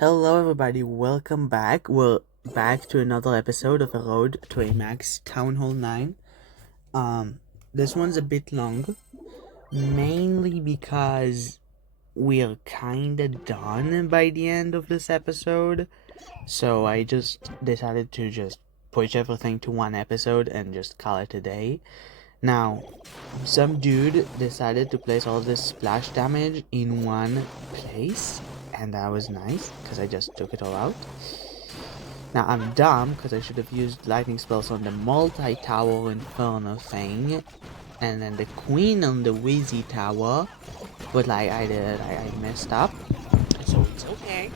Hello everybody, welcome back. We're back to another episode of A Road to a Max Town Hall 9. This one's a bit long, mainly because we're kinda done by the end of this episode. So I just decided to just push everything to one episode and just call it a day. Now, some dude decided to place all this splash damage in one place, and that was nice, because I just took it all out. Now, I'm dumb, because I should have used lightning spells on the multi-tower inferno thing, and then the queen on the Wheezy tower, but like, I messed up, so it's okay.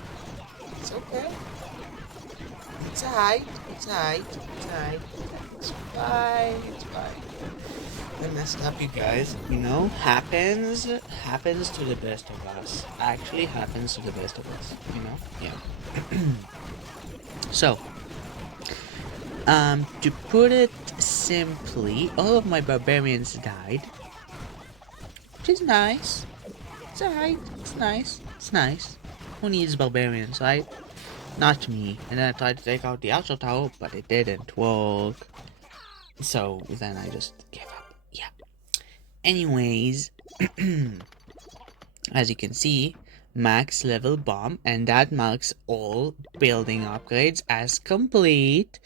It's okay. It's alright. It's alright. It's alright. It's fine. It's fine. I messed up, you guys. Happens to the best of us. Actually happens to the best of us. Yeah. So, to put it simply, all of my barbarians died, which is nice. It's alright. It's nice. It's nice. Who needs barbarians, right? Not me. And then I tried to take out the outer tower, but it didn't work. So then I just gave up. Yeah. Anyways, as you can see, max level bomb, and that marks all building upgrades as complete.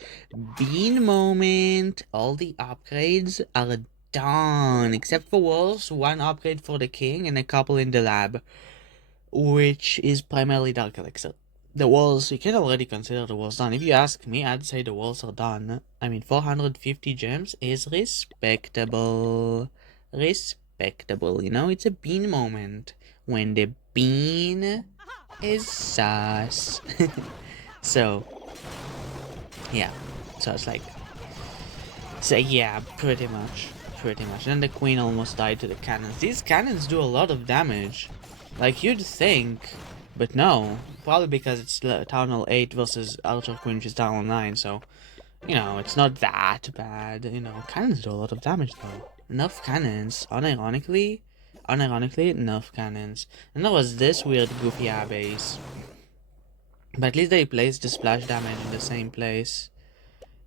Bean moment. All the upgrades are done, except for walls, one upgrade for the king and a couple in the lab, which is primarily Dark Elixir. The walls, you can already consider the walls done. If you ask me, I'd say the walls are done. I mean, 450 gems is respectable. Respectable, it's a bean moment. When the bean is sus. So, yeah. So it's like, yeah, pretty much. And then the queen almost died to the cannons. These cannons do a lot of damage. Like, you'd think, but no. Probably because it's Town Hall 8 versus Archer Queen, which is Town Hall 9, so, it's not that bad. Cannons do a lot of damage, though. Enough cannons. Unironically, enough cannons. And there was this weird goofy base. But at least they placed the splash damage in the same place.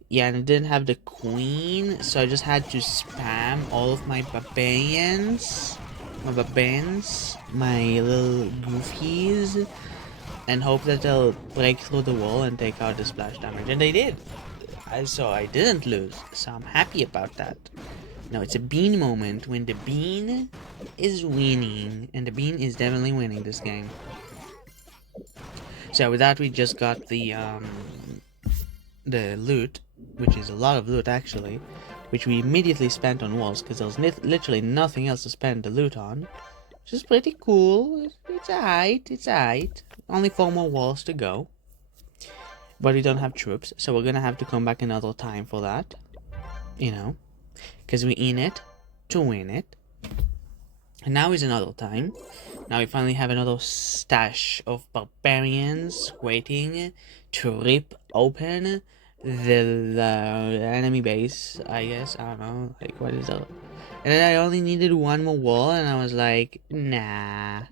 Yeah, and it didn't have the queen, so I just had to spam all of my barbarians. My little goofies, and hope that they'll break through the wall and take out the splash damage. And they did. So I didn't lose, so I'm happy about that. Now it's a bean moment when the bean is winning, and the bean is definitely winning this game. So with that, we just got the loot, which is a lot of loot actually, which we immediately spent on walls because there was literally nothing else to spend the loot on, which is pretty cool. It's alright. Only 4 more walls to go, but we don't have troops, so we're gonna have to come back another time for that, because we're in it to win it. And now is another time. Now we finally have another stash of barbarians waiting to rip open the enemy base, I guess. I don't know, like, what is that? And then I only needed one more wall, and I was like, nah.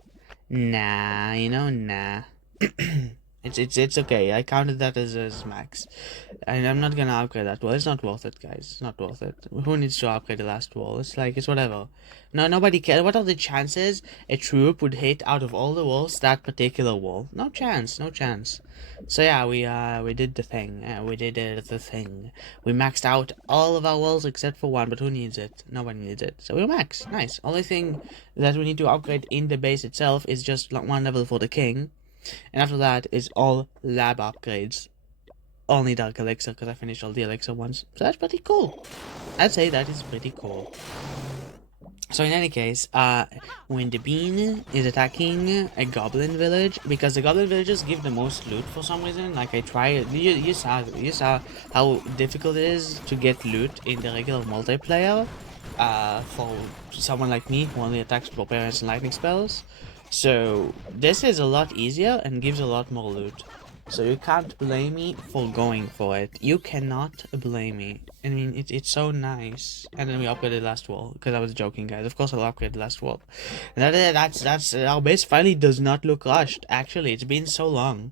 It's okay. I counted that as max. And I'm not gonna upgrade that wall. It's not worth it, guys. It's not worth it. Who needs to upgrade the last wall? It's whatever. No, nobody cares. What are the chances a troop would hit out of all the walls that particular wall? No chance. So yeah, we did the thing. The thing. We maxed out all of our walls except for one, but who needs it? Nobody needs it. So we're max. Nice. Only thing that we need to upgrade in the base itself is just one level for the king. And after that is all lab upgrades. Only Dark Elixir, because I finished all the Elixir ones. So that's pretty cool. I'd say that is pretty cool. So in any case, when the bean is attacking a goblin village, because the goblin villages give the most loot for some reason. Like, I tried, you saw how difficult it is to get loot in the regular multiplayer, for someone like me who only attacks with barbarians and lightning spells. So this is a lot easier and gives a lot more loot. So you can't blame me for going for it. You cannot blame me. I mean, it's so nice. And then we upgraded last wall, because I was joking, guys. Of course I'll upgrade the last wall. And that's our base finally does not look rushed. Actually, it's been so long.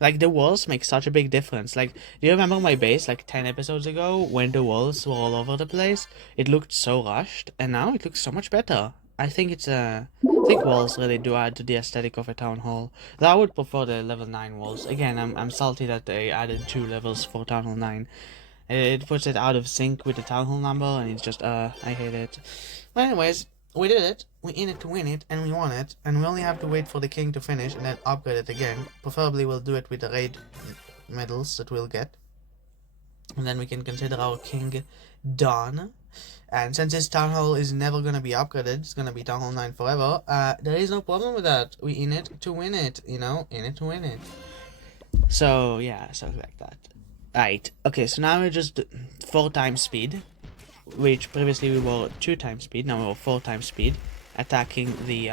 Like, the walls make such a big difference. Like, do you remember my base, like, 10 episodes ago, when the walls were all over the place? It looked so rushed, and now it looks so much better. I think I think walls really do add to the aesthetic of a town hall. Though I would prefer the level 9 walls. Again, I'm salty that they added 2 levels for town hall 9. It puts it out of sync with the town hall number, and it's just, I hate it. But anyways, we did it, we in it to win it, and we won it, and we only have to wait for the king to finish and then upgrade it again. Preferably we'll do it with the raid medals that we'll get. And then we can consider our king done. And since this town hall is never gonna be upgraded, it's gonna be town hall 9 forever, there is no problem with that. We in it to win it, you know, in it to win it. So yeah, something like that. Right, okay, so now we're just 4 times speed, which previously we were 2 times speed, now we're 4 times speed, attacking the,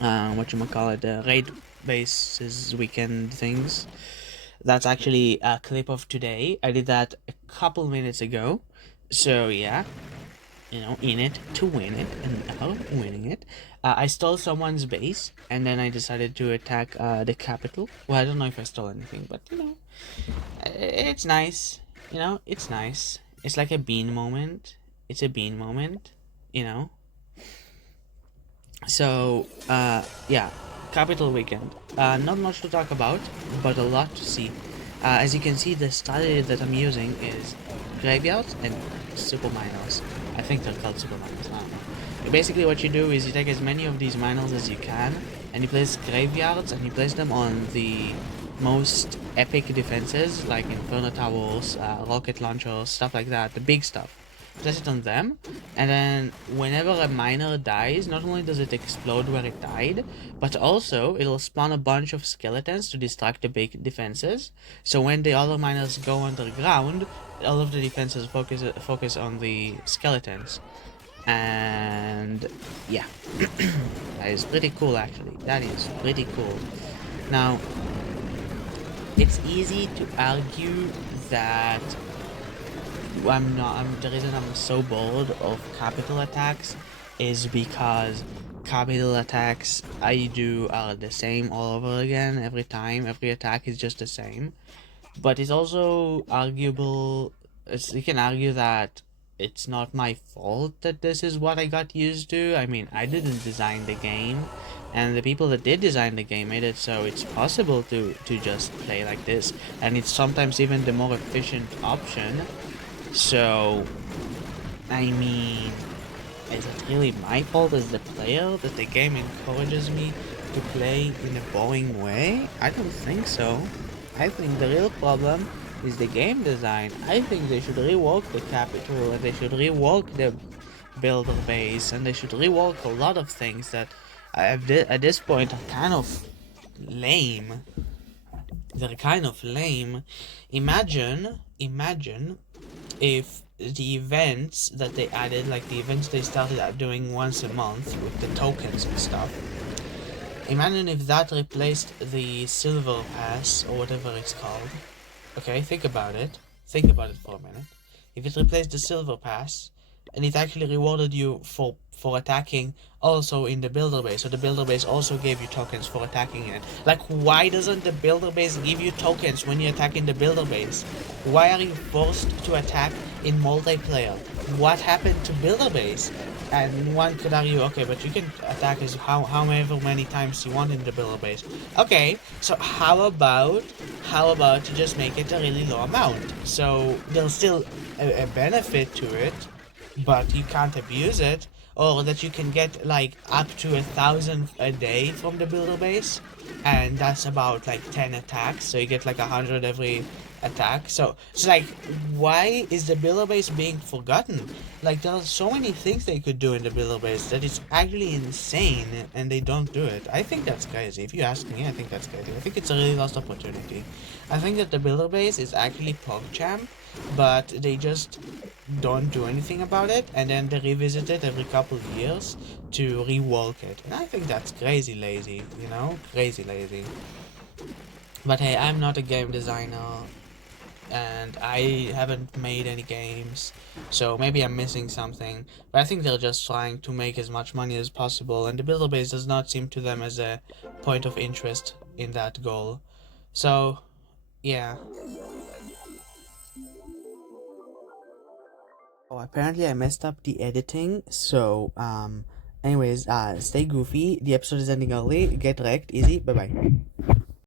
whatchamacallit, the raid bases weekend things. That's actually a clip of today. I did that a couple minutes ago, so yeah, you know, in it to win it, and now winning it. I stole someone's base, and then I decided to attack the capital. Well, I don't know if I stole anything, but, you know, it's nice. You know, it's nice. It's like a bean moment. It's a bean moment, you know. So, yeah, capital weekend. Not much to talk about, but a lot to see. As you can see, the strategy that I'm using is graveyards and super miners. I think they're called super miners, I don't know. Basically what you do is you take as many of these miners as you can, and you place graveyards, and you place them on the most epic defenses, like Inferno Towers, rocket launchers, stuff like that, the big stuff. Place it on them, and then whenever a miner dies, not only does it explode where it died, but also it'll spawn a bunch of skeletons to distract the big defenses. So when the other miners go underground, all of the defenses focus on the skeletons. And yeah, that is pretty cool actually. That is pretty cool. Now, it's easy to argue that the reason I'm so bored of capital attacks is because capital attacks I do are the same all over again every time. Every attack is just the same. But it's also arguable, you can argue that it's not my fault that this is what I got used to. I mean, I didn't design the game, and the people that did design the game made it so it's possible to just play like this, and it's sometimes even the more efficient option. So, I mean, is it really my fault as the player that the game encourages me to play in a boring way? I don't think so. I think the real problem is the game design. I think they should rework the capital, and they should rework the builder base, and they should rework a lot of things that at this point are kind of lame. They're kind of lame. Imagine if the events that they added, like the events they started doing once a month with the tokens and stuff, imagine if that replaced the silver pass, or whatever it's called. Okay, think about it. Think about it for a minute. If it replaced the silver pass, and it actually rewarded you for attacking also in the builder base, so the builder base also gave you tokens for attacking it. Like, why doesn't the builder base give you tokens when you attack in the builder base? Why are you forced to attack in multiplayer? What happened to builder base? And one could argue, okay, but you can attack as however many times you want in the builder base. Okay, so how about you just make it a really low amount? So there's still a benefit to it, but you can't abuse it, or that you can get like up to 1,000 a day from the builder base, and that's about like 10 attacks, so you get like 100 every attack. So it's like, why is the builder base being forgotten? Like, there are so many things they could do in the builder base that it's actually insane, and they don't do it. I think that's crazy. If you ask me, I think that's crazy. I think it's a really lost opportunity. I think that the builder base is actually PogChamp, but they just don't do anything about it, and then they revisit it every couple of years to rework it. And I think that's crazy lazy, you know? Crazy lazy. But hey, I'm not a game designer. and I haven't made any games, so maybe I'm missing something. But I think they're just trying to make as much money as possible, and the builder base does not seem to them as a point of interest in that goal. So, yeah. Oh, apparently I messed up the editing, so, anyways, stay goofy. The episode is ending early. Get wrecked. Easy. Bye bye.